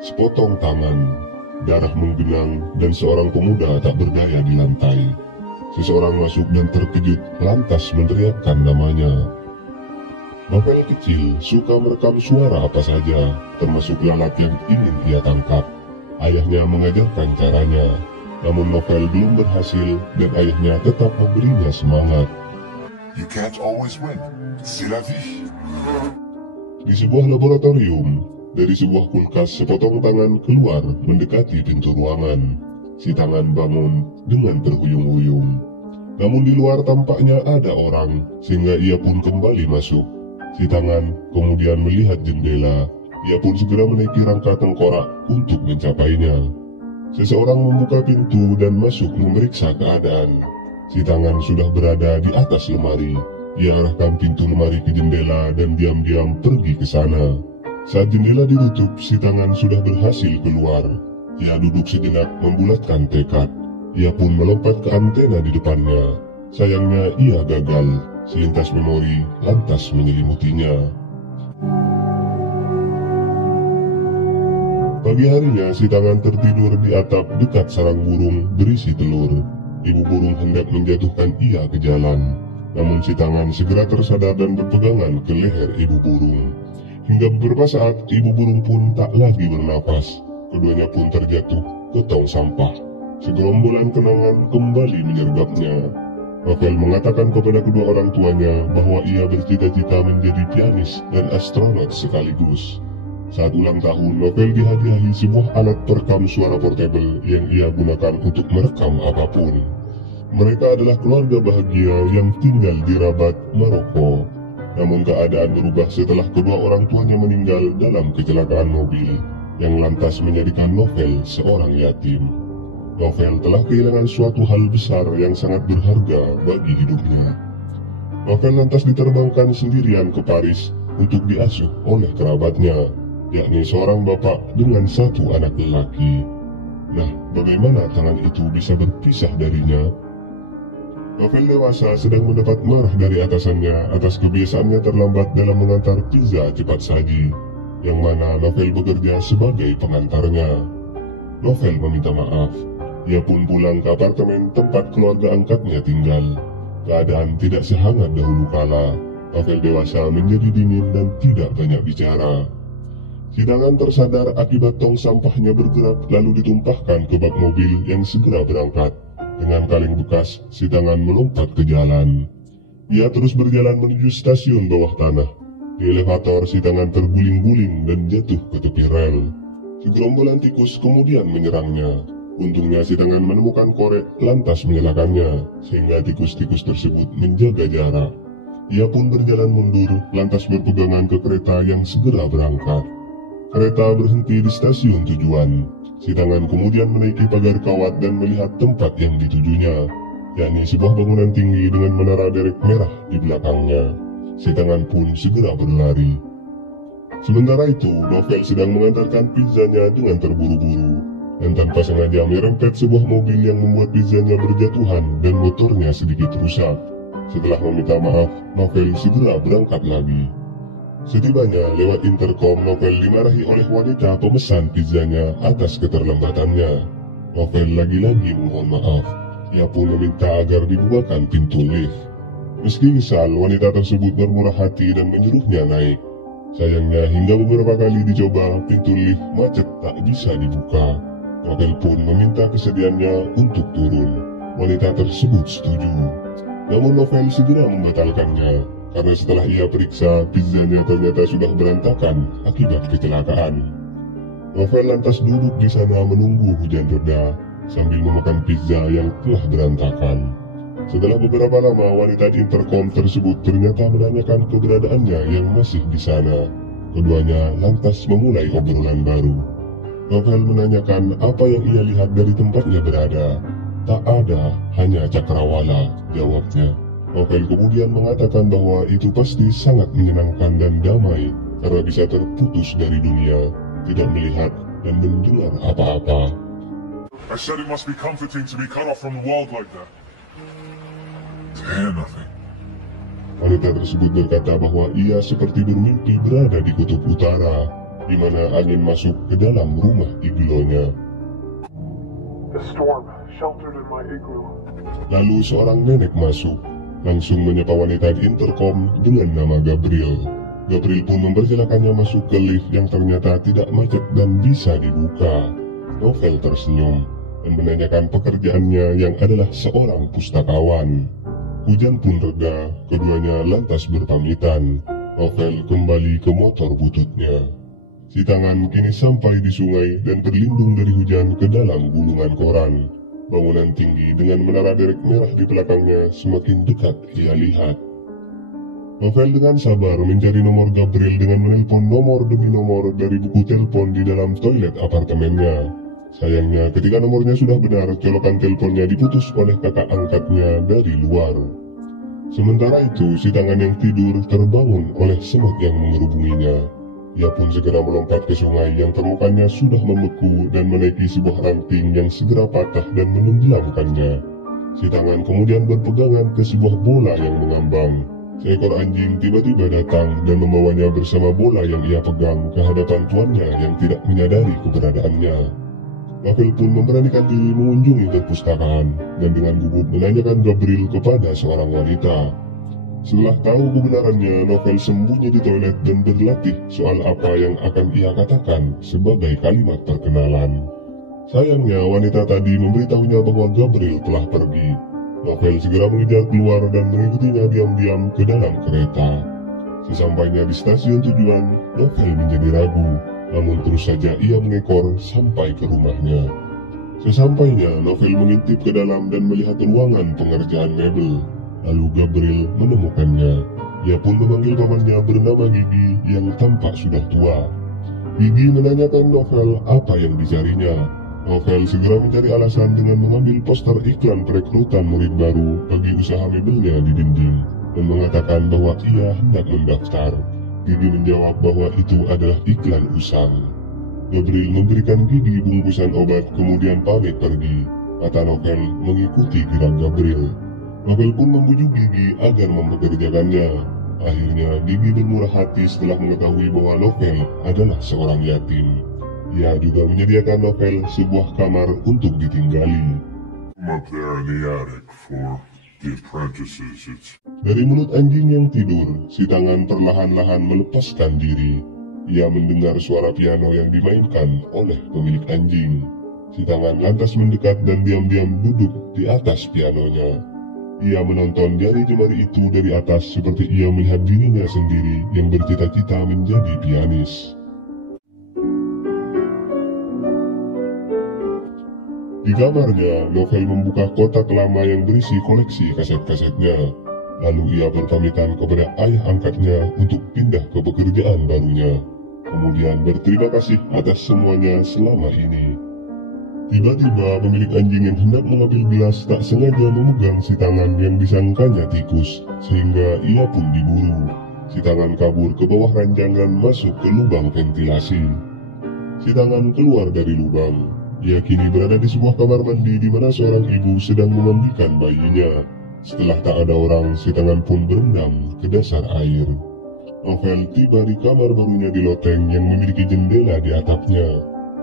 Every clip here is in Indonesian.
sepotong tangan, darah menggenang, dan seorang pemuda tak berdaya di lantai. Seseorang masuk dan terkejut lantas meneriakkan namanya. Novel kecil suka merekam suara apa saja, termasuk lalat yang ingin ia tangkap. Ayahnya mengajarkan caranya, namun Novel belum berhasil dan ayahnya tetap memberinya semangat. You can't always win. C'est la vie. Di sebuah laboratorium, dari sebuah kulkas sepotong tangan keluar mendekati pintu ruangan. Si tangan bangun dengan terhuyung-huyung. Namun di luar tampaknya ada orang, sehingga ia pun kembali masuk. Si tangan kemudian melihat jendela. Ia pun segera menaiki rangka tengkorak untuk mencapainya. Seseorang membuka pintu dan masuk memeriksa keadaan. Si tangan sudah berada di atas lemari. Ia arahkan pintu lemari ke jendela dan diam-diam pergi ke sana. Saat jendela ditutup, si tangan sudah berhasil keluar. Ia duduk sejenak membulatkan tekad. Ia pun melompat ke antena di depannya. Sayangnya ia gagal. Selintas memori lantas menyelimutinya. Pagi harinya si tangan tertidur di atap dekat sarang burung berisi telur. Ibu burung hendak menjatuhkan ia ke jalan. Namun si tangan segera tersadar dan berpegangan ke leher ibu burung. Hingga beberapa saat ibu burung pun tak lagi bernapas. Keduanya pun terjatuh ke tong sampah. Segerombolan kenangan kembali menyergapnya. Novel mengatakan kepada kedua orang tuanya bahwa ia bercita-cita menjadi pianis dan astronot sekaligus. Saat ulang tahun, Novel dihadiahi sebuah alat perekam suara portable yang ia gunakan untuk merekam apapun. Mereka adalah keluarga bahagia yang tinggal di Rabat, Maroko. Namun keadaan berubah setelah kedua orang tuanya meninggal dalam kecelakaan mobil yang lantas menjadikan Novel seorang yatim. Novel telah kehilangan suatu hal besar yang sangat berharga bagi hidupnya. Novel lantas diterbangkan sendirian ke Paris untuk diasuh oleh kerabatnya, yakni seorang bapak dengan satu anak lelaki. Nah, bagaimana tangan itu bisa berpisah darinya? Novel dewasa sedang mendapat marah dari atasannya atas kebiasaannya terlambat dalam mengantar pizza cepat saji, yang mana Novel bekerja sebagai pengantarnya. Novel meminta maaf. Ia pun pulang ke apartemen tempat keluarga angkatnya tinggal. Keadaan tidak sehangat dahulu kala. Novel dewasa menjadi dingin dan tidak banyak bicara. Si tangan tersadar akibat tong sampahnya bergerak lalu ditumpahkan ke bak mobil yang segera berangkat. Dengan kaleng bekas, si tangan melompat ke jalan. Ia terus berjalan menuju stasiun bawah tanah. Di elevator, si tangan terguling-guling dan jatuh ke tepi rel. Segerombolan tikus kemudian menyerangnya. Untungnya si tangan menemukan korek lantas menyalakannya, sehingga tikus-tikus tersebut menjaga jarak. Ia pun berjalan mundur, lantas berpegangan ke kereta yang segera berangkat. Kereta berhenti di stasiun tujuan. Si tangan kemudian menaiki pagar kawat dan melihat tempat yang ditujunya, yakni sebuah bangunan tinggi dengan menara derek merah di belakangnya. Si tangan pun segera berlari. Sementara itu, Novel sedang mengantarkan pizzanya dengan terburu-buru, dan tanpa sengaja merempet sebuah mobil yang membuat pizzanya berjatuhan dan motornya sedikit rusak. Setelah meminta maaf, Novel segera berangkat lagi. Setibanya lewat intercom, Novel dimarahi oleh wanita pemesan pizzanya atas keterlambatannya. Novel lagi-lagi memohon maaf. Ia pun meminta agar dibukakan pintu lift. Meski kesal, wanita tersebut bermurah hati dan menyuruhnya naik. Sayangnya hingga beberapa kali dicoba, pintu lift macet tak bisa dibuka. Novel pun meminta kesediaannya untuk turun. Wanita tersebut setuju. Namun Novel segera membatalkannya, karena setelah ia periksa, pizzanya ternyata sudah berantakan akibat kecelakaan. Novel lantas duduk di sana menunggu hujan reda, sambil memakan pizza yang telah berantakan. Setelah beberapa lama, wanita di intercom tersebut ternyata menanyakan keberadaannya yang masih di sana. Keduanya lantas memulai obrolan baru. Novel menanyakan apa yang ia lihat dari tempatnya berada. Tak ada, hanya cakrawala, jawabnya. Novel kemudian mengatakan bahwa itu pasti sangat menyenangkan dan damai karena bisa terputus dari dunia, tidak melihat dan mendengar apa-apa. I said it must be comforting to be cut off from the world like that. To hear nothing. Wanita tersebut berkata bahwa ia seperti bermimpi berada di kutub utara. di mana angin masuk ke dalam rumah iglonya. The storm sheltered in my igloo. Lalu seorang nenek masuk, langsung menyapa wanita di intercom dengan nama Gabriel. Gabriel pun mempersilakannya masuk ke lift yang ternyata tidak macet dan bisa dibuka. Novel tersenyum dan menanyakan pekerjaannya yang adalah seorang pustakawan. Hujan pun reda, keduanya lantas berpamitan. Novel kembali ke motor bututnya. Si tangan kini sampai di sungai dan terlindung dari hujan ke dalam gulungan koran. Bangunan tinggi dengan menara derek merah di belakangnya semakin dekat ia lihat. Novel dengan sabar mencari nomor Gabriel dengan menelpon nomor demi nomor dari buku telepon di dalam toilet apartemennya. Sayangnya ketika nomornya sudah benar, colokan teleponnya diputus oleh kakak angkatnya dari luar. Sementara itu, si tangan yang tidur terbangun oleh semut yang mengerubunginya. Ia pun segera melompat ke sungai yang permukaannya sudah membeku dan menaiki sebuah ranting yang segera patah dan menenggelamkannya. Si tangan kemudian berpegangan ke sebuah bola yang mengambang. Seekor anjing tiba-tiba datang dan membawanya bersama bola yang ia pegang ke hadapan tuannya yang tidak menyadari keberadaannya. Novel pun memberanikan diri mengunjungi perpustakaan dan dengan gugup menanyakan Gabriel kepada seorang wanita. Setelah tahu kebenarannya, Novel sembunyi di toilet dan berlatih soal apa yang akan ia katakan sebagai kalimat perkenalan. Sayangnya wanita tadi memberitahunya bahwa Gabriel telah pergi. Novel segera mengejar keluar dan mengikutinya diam-diam ke dalam kereta. Sesampainya di stasiun tujuan, Novel menjadi ragu, namun terus saja ia mengekor sampai ke rumahnya. Sesampainya, Novel mengintip ke dalam dan melihat ruangan pengerjaan mebel. Lalu Gabriel menemukannya. Ia pun memanggil pamannya bernama Gigi yang tampak sudah tua. Gigi menanyakan Novel apa yang dicarinya. Novel segera mencari alasan dengan mengambil poster iklan perekrutan murid baru bagi usaha mebelnya di dinding dan mengatakan bahwa ia hendak mendaftar. Gigi menjawab bahwa itu adalah iklan usang. Gabriel memberikan Gigi bungkusan obat kemudian pamit pergi. Kata Novel mengikuti gerak Gabriel. Novel pun membujuk Gigi agar mempekerjakannya. Akhirnya Gigi bermurah hati setelah mengetahui bahwa Novel adalah seorang yatim. Ia juga menyediakan Novel sebuah kamar untuk ditinggali. I'm up there in the attic for the apprentices. Dari mulut anjing yang tidur, si tangan perlahan-lahan melepaskan diri. Ia mendengar suara piano yang dimainkan oleh pemilik anjing. Si tangan lantas mendekat dan diam-diam duduk di atas pianonya. Ia menonton jari-jemari itu dari atas seperti ia melihat dirinya sendiri yang bercita-cita menjadi pianis. Di kamarnya, Novel membuka kotak lama yang berisi koleksi kaset-kasetnya. Lalu ia berpamitan kepada ayah angkatnya untuk pindah ke pekerjaan barunya. Kemudian berterima kasih atas semuanya selama ini. Tiba-tiba pemilik anjing yang hendak mengambil gelas tak sengaja memegang si tangan yang disangkanya tikus, sehingga ia pun diburu. Si tangan kabur ke bawah ranjangan masuk ke lubang ventilasi. Si tangan keluar dari lubang. Ia kini berada di sebuah kamar mandi di mana seorang ibu sedang memandikan bayinya. Setelah tak ada orang, si tangan pun berendam ke dasar air. Novel tiba di kamar barunya di loteng yang memiliki jendela di atapnya.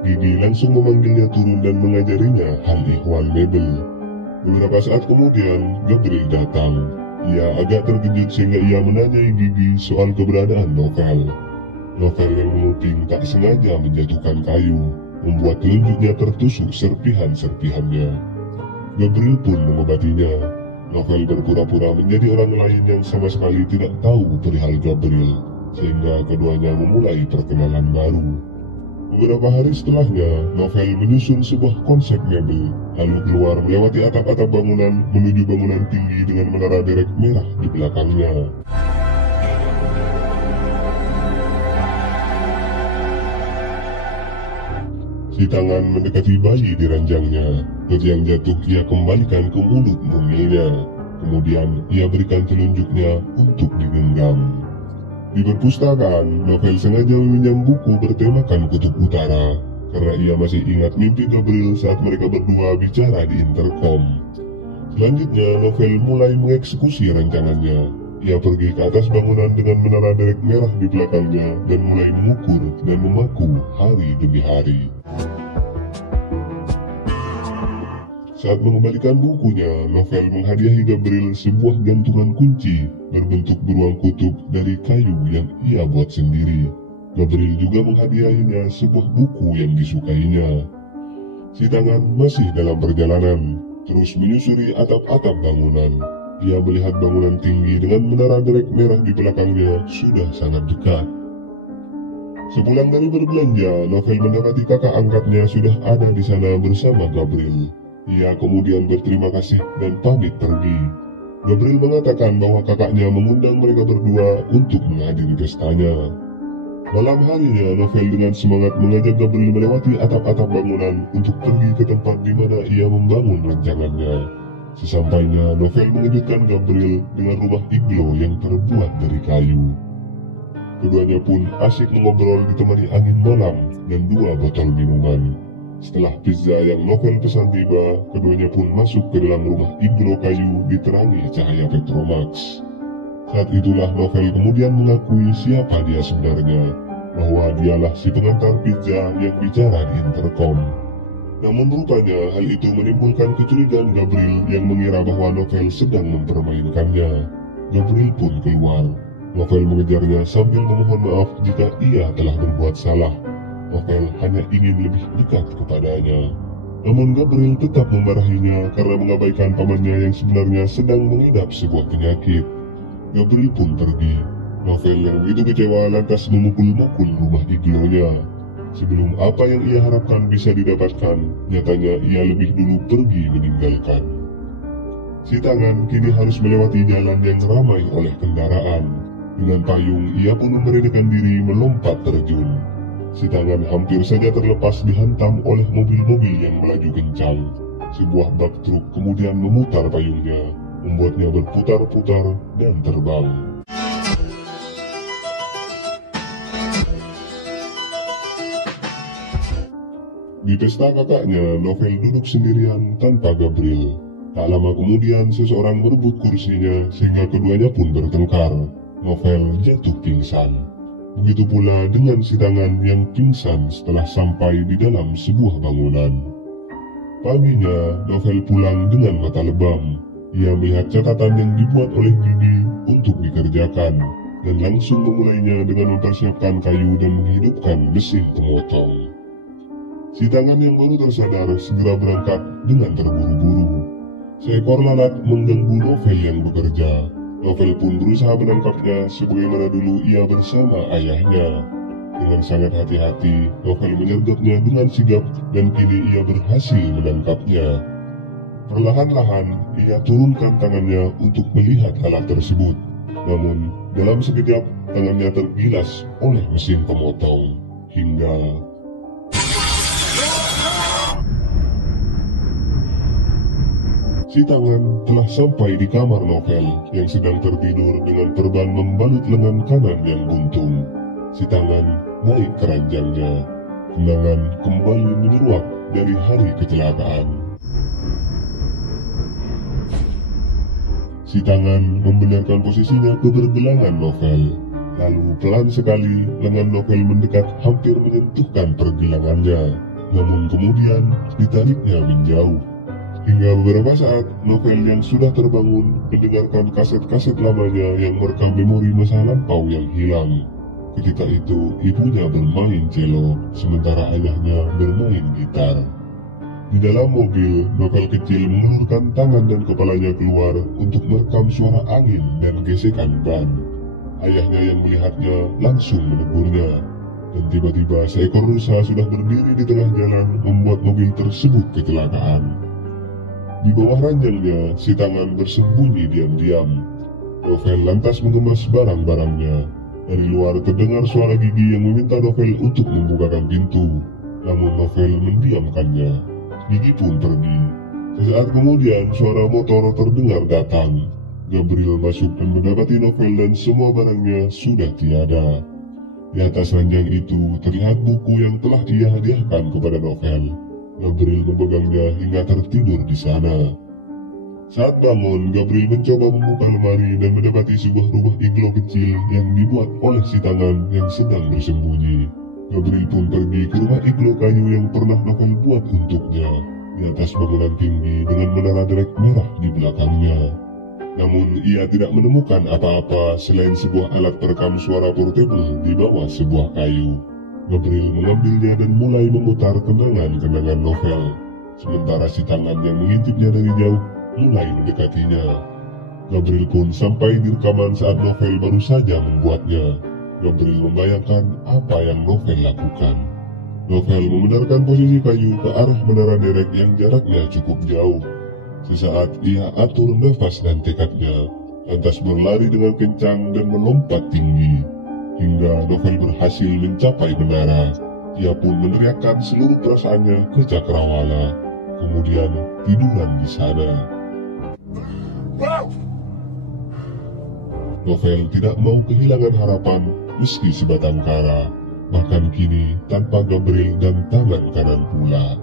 Gigi langsung memanggilnya turun dan mengajarinya hal ihwal mebel. Beberapa saat kemudian, Gabriel datang. Ia agak terkejut sehingga ia menanyai Gigi soal keberadaan Novel. Novel yang menguping tak sengaja menjatuhkan kayu, membuat telunjuknya tertusuk serpihan-serpihannya. Gabriel pun mengobatinya. Novel berpura-pura menjadi orang lain yang sama sekali tidak tahu perihal Gabriel, sehingga keduanya memulai perkenalan baru. Beberapa hari setelahnya, Novel menyusun sebuah konsep mebel, lalu keluar melewati atap-atap bangunan menuju bangunan tinggi dengan menara derek merah di belakangnya. Si tangan mendekati bayi di ranjangnya. Baju yang jatuh ia kembalikan ke mulut mungilnya. Kemudian ia berikan telunjuknya untuk digenggam. Di perpustakaan, Novel sengaja meminjam buku bertemakan Kutub Utara karena ia masih ingat mimpi Gabriel saat mereka berdua bicara di intercom. Selanjutnya, Novel mulai mengeksekusi rancangannya. Ia pergi ke atas bangunan dengan menara derek merah di belakangnya dan mulai mengukur dan memaku hari demi hari. Saat mengembalikan bukunya, Novel menghadiahi Gabriel sebuah gantungan kunci berbentuk beruang kutub dari kayu yang ia buat sendiri. Gabriel juga menghadiahinya sebuah buku yang disukainya. Si tangan masih dalam perjalanan, terus menyusuri atap-atap bangunan. Ia melihat bangunan tinggi dengan menara derek merah di belakangnya sudah sangat dekat. Sepulang dari berbelanja, Novel mendapati kakak angkatnya sudah ada di sana bersama Gabriel. Ia kemudian berterima kasih dan pamit pergi. Gabriel mengatakan bahwa kakaknya mengundang mereka berdua untuk menghadiri pestanya. Malam harinya, Novel dengan semangat mengajak Gabriel melewati atap-atap bangunan untuk pergi ke tempat di mana ia membangun rancangannya. Sesampainya, Novel mengejutkan Gabriel dengan rumah iglo yang terbuat dari kayu. Keduanya pun asyik mengobrol ditemani angin malam dan 2 botol minuman. Setelah pizza yang Novel pesan tiba, keduanya pun masuk ke dalam rumah iglo kayu diterangi cahaya Petromax. Saat itulah Novel kemudian mengakui siapa dia sebenarnya, bahwa dialah si pengantar pizza yang bicara di intercom. Namun rupanya hal itu menimbulkan kecurigaan Gabriel yang mengira bahwa Novel sedang mempermainkannya. Gabriel pun keluar. Novel mengejarnya sambil memohon maaf jika ia telah berbuat salah. Novel hanya ingin lebih dekat kepadanya. Namun Gabriel tetap memarahinya karena mengabaikan pamannya yang sebenarnya sedang mengidap sebuah penyakit. Gabriel pun pergi. Novel yang begitu kecewa lantas memukul-mukul rumah iglonya. Sebelum apa yang ia harapkan bisa didapatkan, nyatanya ia lebih dulu pergi meninggalkan. Si tangan kini harus melewati jalan yang ramai oleh kendaraan. Dengan payung, ia pun memberanikan diri melompat terjun. Si tangan hampir saja terlepas dihantam oleh mobil-mobil yang melaju kencang. Sebuah bak truk kemudian memutar payungnya, membuatnya berputar-putar dan terbang. Di pesta kakaknya, Novel duduk sendirian tanpa Gabriel. Tak lama kemudian seseorang merebut kursinya sehingga keduanya pun bertengkar. Novel jatuh pingsan. Begitu pula dengan si tangan yang pingsan setelah sampai di dalam sebuah bangunan. Paginya, Novel pulang dengan mata lebam. Ia melihat catatan yang dibuat oleh Gigi untuk dikerjakan dan langsung memulainya dengan mempersiapkan kayu dan menghidupkan mesin pemotong. Si tangan yang baru tersadar segera berangkat dengan terburu-buru. Seekor lalat mengganggu Novel yang bekerja. Novel pun berusaha menangkapnya sebagaimana dulu ia bersama ayahnya. Dengan sangat hati-hati, Novel menyergapnya dengan sigap dan kini ia berhasil menangkapnya. Perlahan-lahan, ia turunkan tangannya untuk melihat alat tersebut. Namun, dalam sekejap, tangannya tergilas oleh mesin pemotong. Hingga si tangan telah sampai di kamar Novel yang sedang tertidur dengan perban membalut lengan kanan yang buntung. Si tangan naik ke ranjangnya. Kenangan kembali menyeruak dari hari kecelakaan. Si tangan membenarkan posisinya ke pergelangan Novel. Lalu pelan sekali lengan Novel mendekat hampir menyentuhkan pergelangannya. Namun kemudian ditariknya menjauh. Hingga beberapa saat, Novel yang sudah terbangun mendengarkan kaset-kaset lamanya yang merekam memori masa lampau yang hilang. Ketika itu, ibunya bermain cello, sementara ayahnya bermain gitar. Di dalam mobil, Novel kecil mengulurkan tangan dan kepalanya keluar untuk merekam suara angin dan gesekan ban. Ayahnya yang melihatnya langsung menegurnya. Dan tiba-tiba seekor rusa sudah berdiri di tengah jalan membuat mobil tersebut kecelakaan. Di bawah ranjangnya, si tangan bersembunyi diam-diam. Novel lantas mengemas barang-barangnya. Dari luar terdengar suara Gigi yang meminta Novel untuk membukakan pintu. Namun Novel mendiamkannya. Gigi pun pergi. Sesaat kemudian suara motor terdengar datang. Gabriel masuk dan mendapati Novel dan semua barangnya sudah tiada. Di atas ranjang itu terlihat buku yang telah ia hadiahkan kepada Novel. Gabriel memegangnya hingga tertidur di sana. Saat bangun, Gabriel mencoba membuka lemari dan mendapati sebuah rumah iglo kecil yang dibuat oleh si tangan yang sedang bersembunyi. Gabriel pun pergi ke rumah iglo kayu yang pernah Novel buat untuknya, di atas bangunan tinggi dengan menara derek merah di belakangnya. Namun ia tidak menemukan apa-apa selain sebuah alat perekam suara portable di bawah sebuah kayu. Gabriel mengambilnya dan mulai memutar kenangan-kenangan Novel, sementara si tangan yang mengintipnya dari jauh mulai mendekatinya. Gabriel pun sampai di rekaman saat Novel baru saja membuatnya. Gabriel membayangkan apa yang Novel lakukan. Novel membenarkan posisi kayu ke arah menara derek yang jaraknya cukup jauh. Sesaat ia atur nafas dan tekadnya, lantas berlari dengan kencang dan melompat tinggi. Hingga Novel berhasil mencapai menara. Ia pun meneriakkan seluruh perasaannya ke Cakrawala, kemudian tiduran di sana. Novel tidak mau kehilangan harapan meski sebatang kara, bahkan kini tanpa Gabriel dan tangan kanan pula.